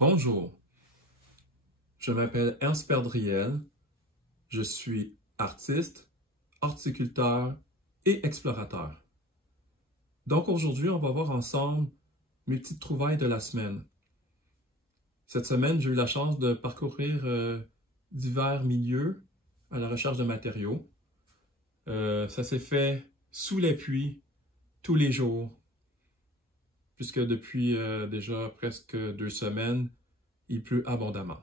Bonjour, je m'appelle Ernst Perdriel, je suis artiste, horticulteur et explorateur. Donc aujourd'hui, on va voir ensemble mes petites trouvailles de la semaine. Cette semaine, j'ai eu la chance de parcourir divers milieux à la recherche de matériaux. Ça s'est fait sous la pluie, tous les jours, puisque depuis déjà presque 2 semaines, il pleut abondamment.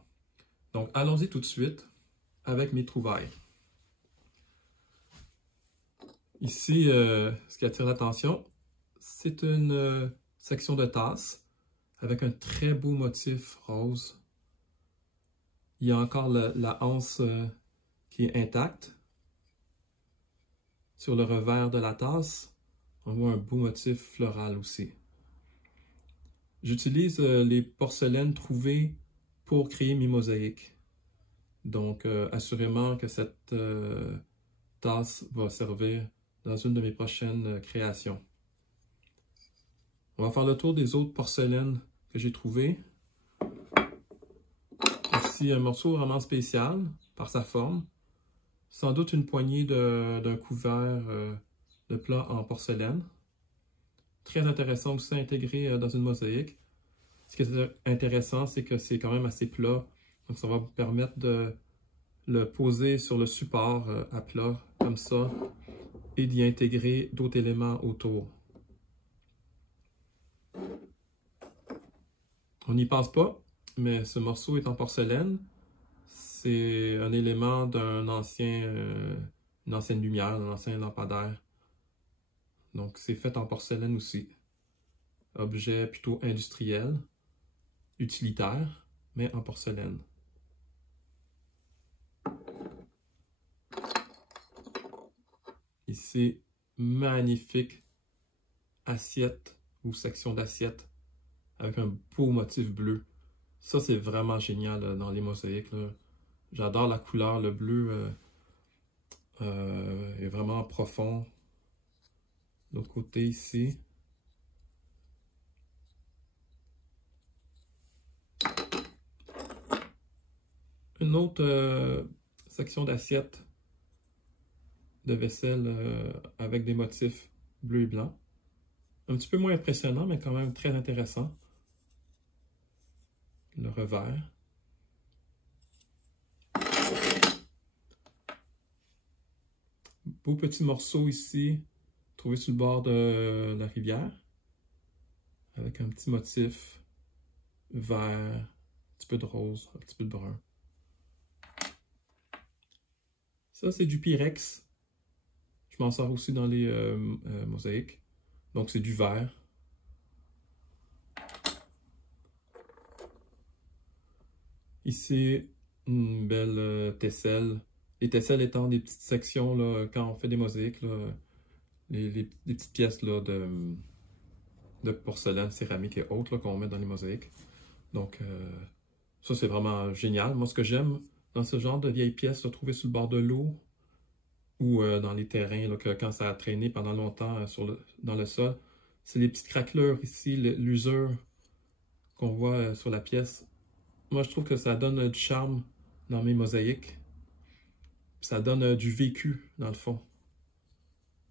Donc, allons-y tout de suite avec mes trouvailles. Ici, ce qui attire l'attention, c'est une section de tasse avec un très beau motif rose. Il y a encore la anse qui est intacte. Sur le revers de la tasse, on voit un beau motif floral aussi. J'utilise les porcelaines trouvées pour créer mes mosaïques. Donc, assurément que cette tasse va servir dans une de mes prochaines créations. On va faire le tour des autres porcelaines que j'ai trouvées. Ici, un morceau vraiment spécial par sa forme. Sans doute une poignée d'un couvert de plat en porcelaine. Très intéressant aussi à intégrer dans une mosaïque. Ce qui est intéressant, c'est que c'est quand même assez plat. Donc, ça va me permettre de le poser sur le support à plat, comme ça, et d'y intégrer d'autres éléments autour. On n'y pense pas, mais ce morceau est en porcelaine. C'est un élément d'une ancienne lumière, d'un ancien lampadaire. Donc, c'est fait en porcelaine aussi. Objet plutôt industriel, utilitaire, mais en porcelaine. Ici, magnifique assiette ou section d'assiette avec un beau motif bleu. Ça, c'est vraiment génial dans les mosaïques. J'adore la couleur, le bleu est vraiment profond. De l'autre côté ici. Une autre section d'assiette de vaisselle avec des motifs bleu et blanc. Un petit peu moins impressionnant, mais quand même très intéressant. Le revers. Beau petit morceau ici, trouvé sur le bord de la rivière. Avec un petit motif vert, un petit peu de rose, un petit peu de brun. Ça, c'est du Pyrex. Je m'en sers aussi dans les mosaïques. Donc, c'est du verre. Ici, une belle tesselle. Les tesselles étant des petites sections, là, quand on fait des mosaïques, là, les petites pièces là, de porcelaine, céramique et autres qu'on met dans les mosaïques. Donc, ça, c'est vraiment génial. Moi, ce que j'aime dans ce genre de vieilles pièces, trouvées sur le bord de l'eau ou dans les terrains, là, quand ça a traîné pendant longtemps dans le sol, c'est les petites craquelures ici, l'usure qu'on voit sur la pièce. Moi, je trouve que ça donne du charme dans mes mosaïques. Ça donne du vécu, dans le fond,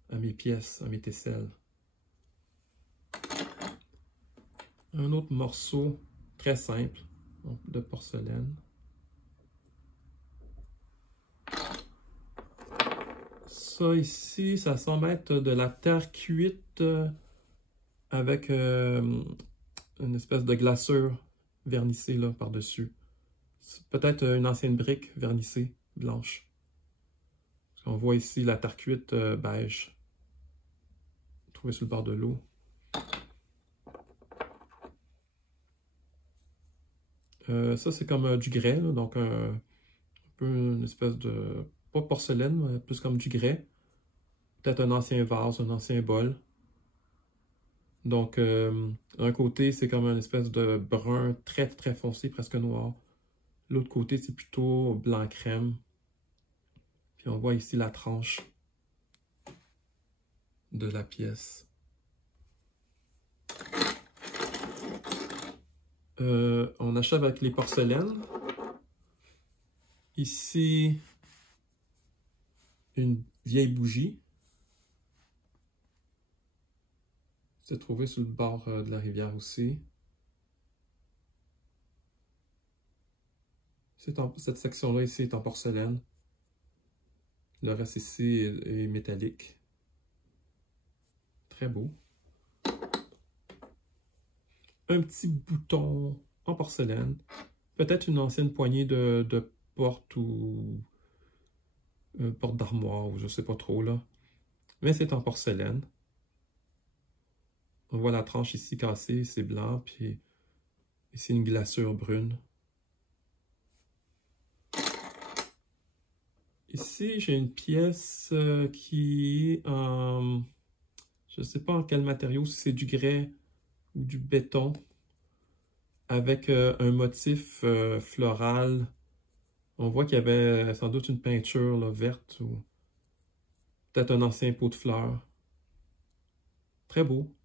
à mes pièces, à mes tesselles. Un autre morceau très simple de porcelaine. Ça ici, ça semble être de la terre cuite avec une espèce de glacure vernissée là par-dessus. Peut-être une ancienne brique vernissée, blanche. On voit ici la terre cuite beige, trouvée sur le bord de l'eau. Ça, c'est comme du grès, là, donc un peu une espèce de, pas porcelaine, mais plus comme du grès. Peut-être un ancien vase, un ancien bol. Donc, d'un côté, c'est comme une espèce de brun très très foncé, presque noir. L'autre côté, c'est plutôt blanc crème. Puis on voit ici la tranche de la pièce. On achève avec les porcelaines. Ici, une vieille bougie. C'est trouvé sur le bord de la rivière aussi. Cette section-là ici est en porcelaine. Le reste ici est métallique. Très beau. Un petit bouton en porcelaine. Peut-être une ancienne poignée de porte ou porte d'armoire, ou je sais pas trop là. Mais c'est en porcelaine. On voit la tranche ici cassée, c'est blanc, puis ici une glaçure brune. Ici, j'ai une pièce qui est en... Je ne sais pas en quel matériau, si c'est du grès ou du béton, avec un motif floral. On voit qu'il y avait sans doute une peinture là, verte ou peut-être un ancien pot de fleurs. Très beau.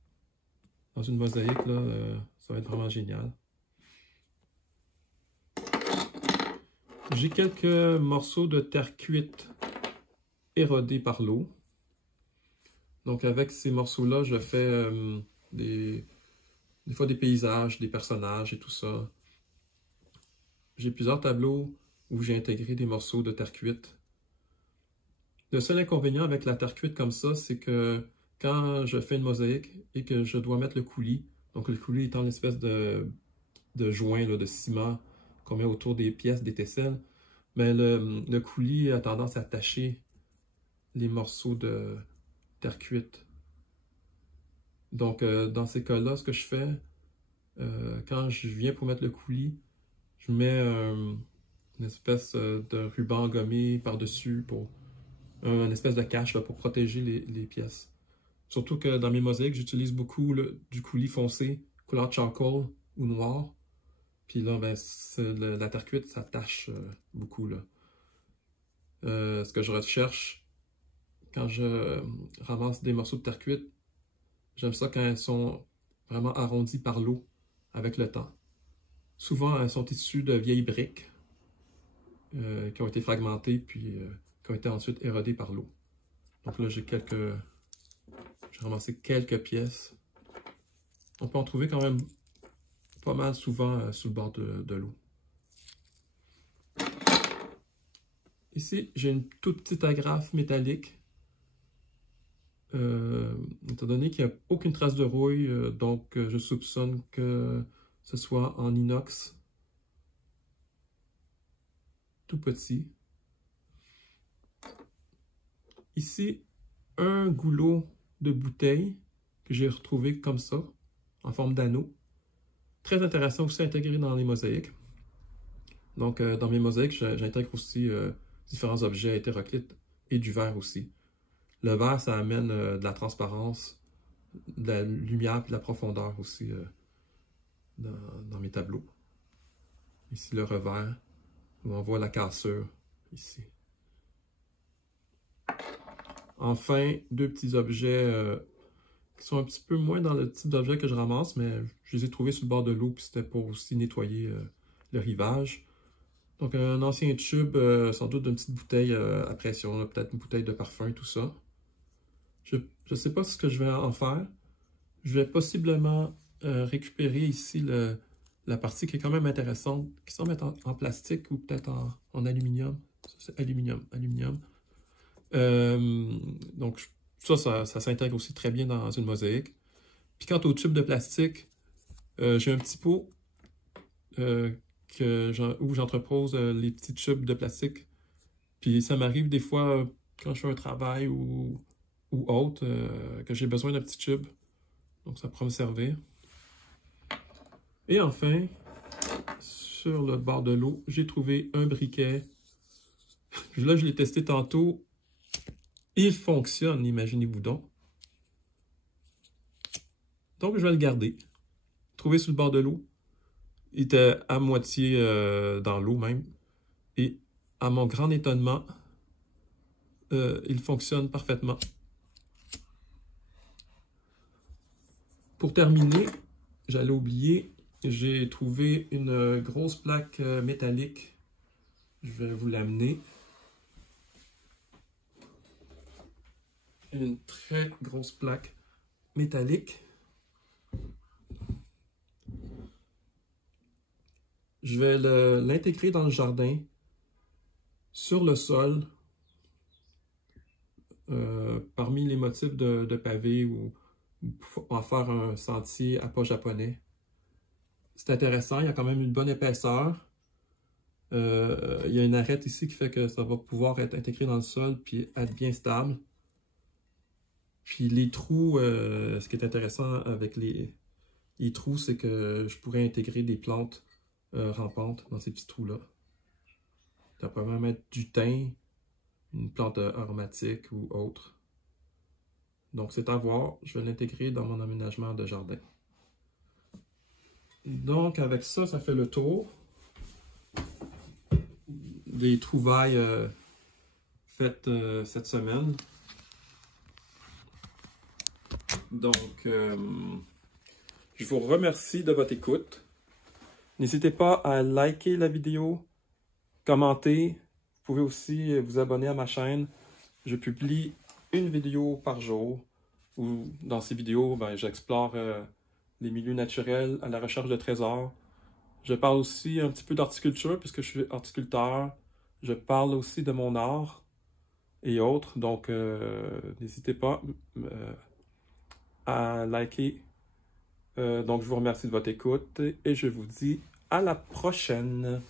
Dans une mosaïque, là, ça va être vraiment génial. J'ai quelques morceaux de terre cuite érodés par l'eau. Donc avec ces morceaux-là, je fais des fois des paysages, des personnages et tout ça. J'ai plusieurs tableaux où j'ai intégré des morceaux de terre cuite. Le seul inconvénient avec la terre cuite comme ça, c'est que quand je fais une mosaïque et que je dois mettre le coulis, donc le coulis étant l'espèce de joint là, de ciment qu'on met autour des pièces, des tesselles, mais le coulis a tendance à attacher les morceaux de terre cuite. Donc, dans ces cas-là, ce que je fais, quand je viens pour mettre le coulis, je mets une espèce de ruban gommé par-dessus pour une espèce de cache là, pour protéger les pièces. Surtout que dans mes mosaïques, j'utilise beaucoup du coulis foncé, couleur charcoal ou noir. Puis là, ben, la terre cuite, ça tâche beaucoup. Là. Ce que je recherche quand je ramasse des morceaux de terre cuite, j'aime ça quand elles sont vraiment arrondies par l'eau avec le temps. Souvent, elles sont issues de vieilles briques qui ont été fragmentées puis qui ont été ensuite érodées par l'eau. Donc là, j'ai ramassé quelques pièces. On peut en trouver quand même pas mal souvent sous le bord de l'eau. Ici, j'ai une toute petite agrafe métallique. Étant donné qu'il n'y a aucune trace de rouille, donc je soupçonne que ce soit en inox. Tout petit. Ici, un goulot de bouteille que j'ai retrouvé comme ça, en forme d'anneau. Très intéressant aussi à intégrer dans les mosaïques. Donc, dans mes mosaïques, j'intègre aussi différents objets hétéroclites et du verre aussi. Le verre, ça amène de la transparence, de la lumière et de la profondeur aussi dans mes tableaux. Ici, le revers, où on voit la cassure, ici. Enfin, deux petits objets qui sont un petit peu moins dans le type d'objet que je ramasse, mais je les ai trouvés sur le bord de l'eau, puis c'était pour aussi nettoyer le rivage. Donc, un ancien tube, sans doute d'une petite bouteille à pression, peut-être une bouteille de parfum, tout ça. Je ne sais pas ce que je vais en faire. Je vais possiblement récupérer ici la partie qui est quand même intéressante, qui semble être en plastique ou peut-être en aluminium. C'est aluminium. Donc, ça s'intègre aussi très bien dans une mosaïque. Puis quant au tube de plastique, j'ai un petit pot où j'entrepose les petits tubes de plastique. Puis ça m'arrive des fois, quand je fais un travail ou autre, que j'ai besoin d'un petit tube. Donc ça pourra me servir. Et enfin, sur le bord de l'eau, j'ai trouvé un briquet. Là, je l'ai testé tantôt. Il fonctionne, imaginez-vous donc. Donc, je vais le garder. Trouvé sur le bord de l'eau. Il était à moitié dans l'eau même. Et à mon grand étonnement, il fonctionne parfaitement. Pour terminer, j'allais oublier, J'ai trouvé une grosse plaque métallique. Je vais vous l'amener. Une très grosse plaque métallique. Je vais l'intégrer dans le jardin, sur le sol, parmi les motifs de pavés ou en faire un sentier à pas japonais. C'est intéressant, il y a quand même une bonne épaisseur. Il y a une arête ici qui fait que ça va pouvoir être intégré dans le sol puis être bien stable. Puis les trous, ce qui est intéressant avec les trous, c'est que je pourrais intégrer des plantes rampantes dans ces petits trous-là. Ça pourrait même mettre du thym, une plante aromatique ou autre. Donc c'est à voir, je vais l'intégrer dans mon aménagement de jardin. Donc avec ça, ça fait le tour des trouvailles faites cette semaine. Donc, je vous remercie de votre écoute. N'hésitez pas à liker la vidéo, commenter. Vous pouvez aussi vous abonner à ma chaîne. Je publie une vidéo par jour. Où, dans ces vidéos, j'explore les milieux naturels à la recherche de trésors. Je parle aussi un petit peu d'horticulture puisque je suis horticulteur. Je parle aussi de mon art et autres. Donc, n'hésitez pas à liker. Donc, je vous remercie de votre écoute et je vous dis à la prochaine.